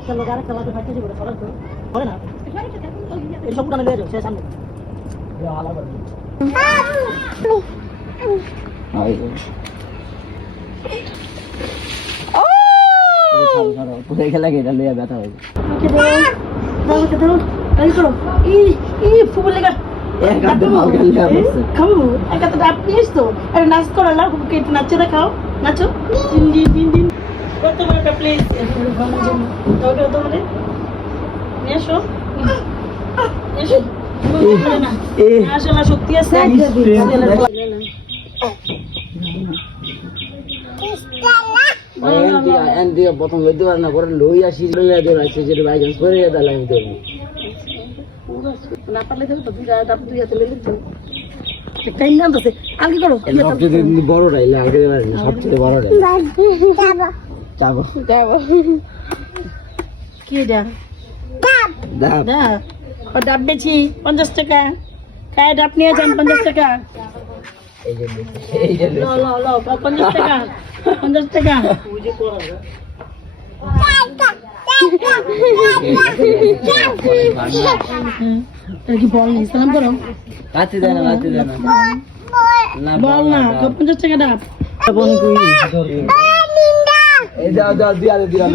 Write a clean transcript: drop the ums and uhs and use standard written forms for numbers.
একটা লোক আরেকটা বাজে ফাইতে দিবে সরাস তো করে না এই সব কানে বেরো সে সামনে পুরো খেলা গেটা লইয়া ব্যথা হয়ে খাবো একটা তো আপনি তো আরে নাচ করো না একটু নাচে দেখাও নাচো দিন দিন দিন দিন কত বড় একটা প্লেস ওকে তো মানে নিয়ে আসো এসো না আসলে সত্যি আছে প্রথম লইতে পারে না পরে লই আসি লইয়া দেওয়া আছে যেটা বাই চান্স করে তাহলে আমি দেবো না পারলে তো দুই রাত দুই হাতে লই লিখছো টাইম না আছে আর কি করো সবচেয়ে বড় রাইলে আগে সবচেয়ে বড় রাইলে যাবো যাবো কি এটা ডাব ডাব ও ডাব বেচি 50 টাকা খায় ডাব নিয়ে যান 50 টাকা এই যে লো লো লো 50 টাকা 50 টাকা বুঝে করা কি বল নেই সালাম করো লাতি দেন না বল না 50 টাকা ডাব বল কই এই দাও দাও দিয়া দিয়া